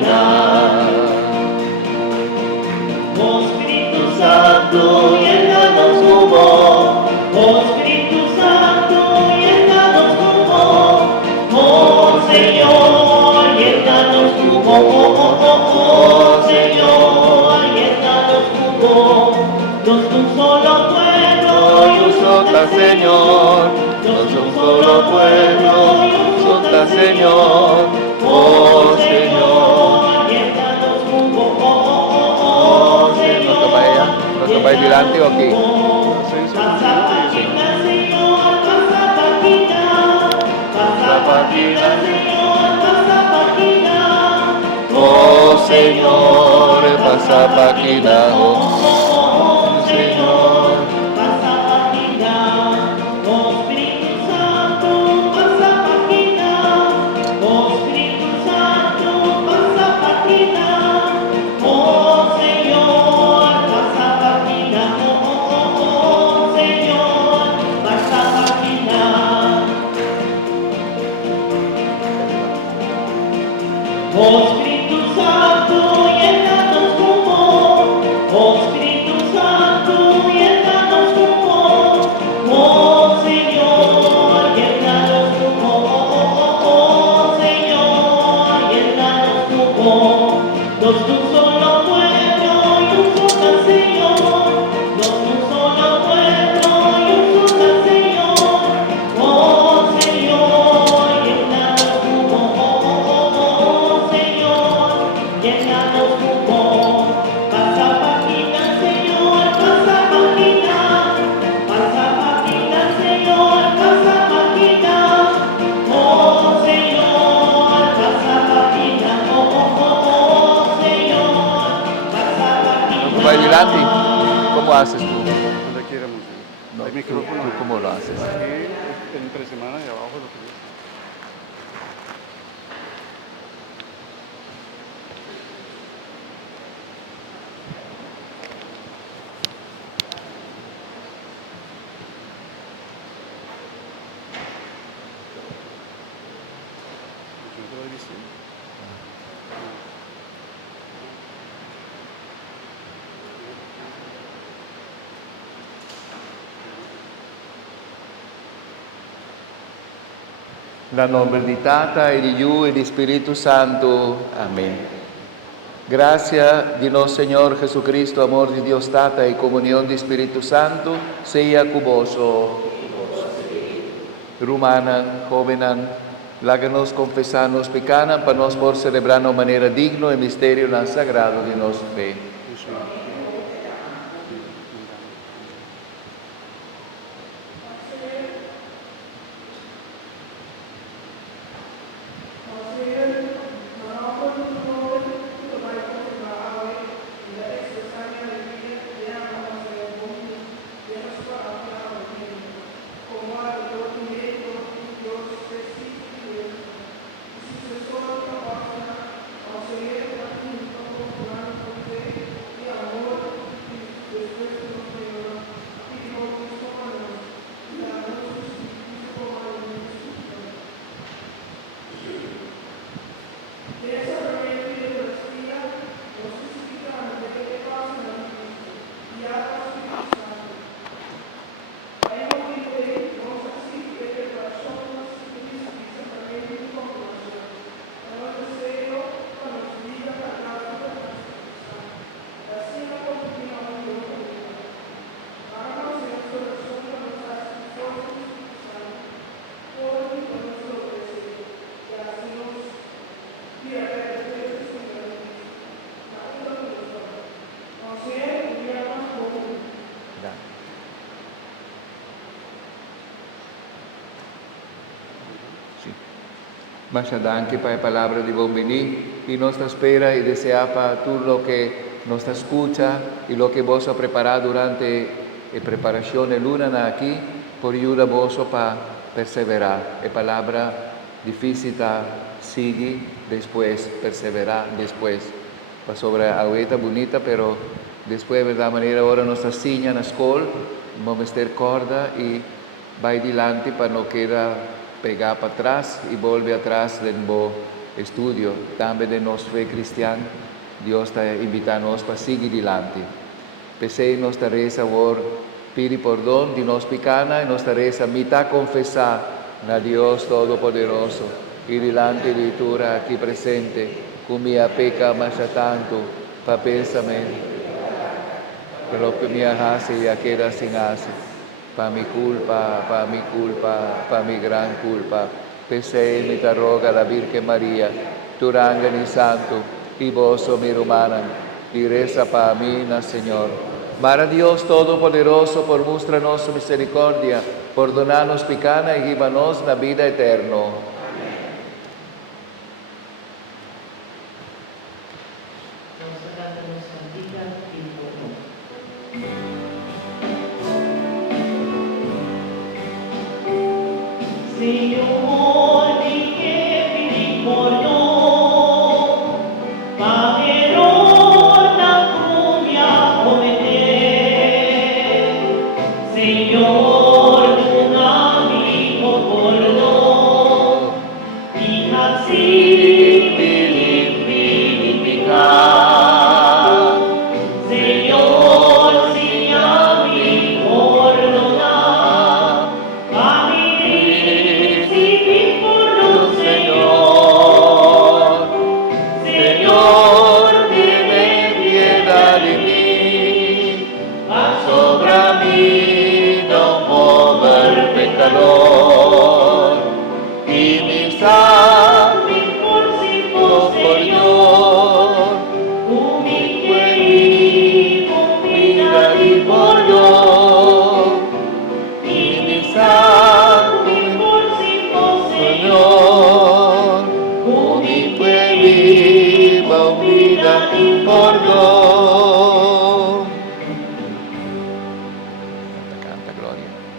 caminar. Oh Espíritu Santo, llénanos tu voz. Oh Espíritu Santo, llénanos tu voz. Oh Señor, llénanos tu voz. Oh Señor, llénanos tu voz. Nos un solo pueblo y un solo Señor. Nos un solo pueblo y un solo Señor. Oh Señor, llénanos tu voz. Oh Señor, ¿No tomáis delante o aquí? pasa página, Señor, pasa página. Pasa página, Señor, pasa página. Oh Señor, pasa página. Oh Señor, pasa página. Oh Espíritu Santo, pasa página. Oh Espíritu Santo, pasa página. Oh Señor, pasa página. Oh Señor, pasa página. Oh Espíritu Santo, llénanos tu voz. Oh Espíritu Santo, llénanos tu voz. Oh Señor, llénanos tu voz. Oh Señor, llénanos tu voz. Nos un solo pueblo y un solo Señor. Nos un solo pueblo y un solo Señor. Oh Señor, llénanos tu voz. Oh Señor, llénanos tu voz. Pasa página, Señor, pasa página. Pasa página, Señor, pasa página. Oh Señor, pasa página. Señor, pasa página. ¿No tomáis delante? ¿Cómo haces tú? Donde quieramos. No, Hay tú micrófono. ¿cómo lo haces? Aquí, entre semana y abajo lo que es. Yo te lo he visto. Nel nome di Tata e di Figlio e di Spirito Santo. Amén. Gracia di nostro Señor Jesucristo, amor de Dios Tata y comunión de Espíritu Santo, sea cuboso. Rumanan, jovenan, láganos confesanos pecanan, para nos por celebrar de manera digno el misterio tan sagrado de nuestra fe. Mas anche para la palabra de Bombini y nos espera y desea para tú lo que nos escucha y lo que vos ha preparado durante la preparación de luna aquí, por ayuda vos para perseverar. La palabra difícil sigue, después perseverar, después. Va sobre agüita bonita, pero después, de verdad manera, ahora nos asignan a escuela, vamos a estar corda y va adelante para no quedar pegar para atrás y volver atrás de nuevo estudio também de nossa fé cristã. Deus está invitando-nos para seguir adiante. Pensei nossa reza agora, pedir perdão de nós pecados, e nossa reza mitad confessar na Deus Todo-Poderoso e diante de leitura aqui presente, com minha peca mais tanto, para pensamento, pero que me hace y queda sin hace, para mi culpa, para mi gran culpa. Pensé mi te roga la Virgen María, tu ángel y santo, y vos, mi humana, y reza para mí, Señor. Mara Dios Todopoderoso, por mostrarnos su misericordia, perdonarnos pecana y guíbanos la vida eterna. Señor, di que vivi por no, pagherò la cumbia come te. Señor, un amigo por no, y así vivificar. Señor, si a mi perdona, a mi Señor, tiene piedad de mí, asombra mí, no mover pecador, y mi sangre por Señor, mi querido, vida y por Dios, y mi sangre por Señor, mi viva vida por Dios.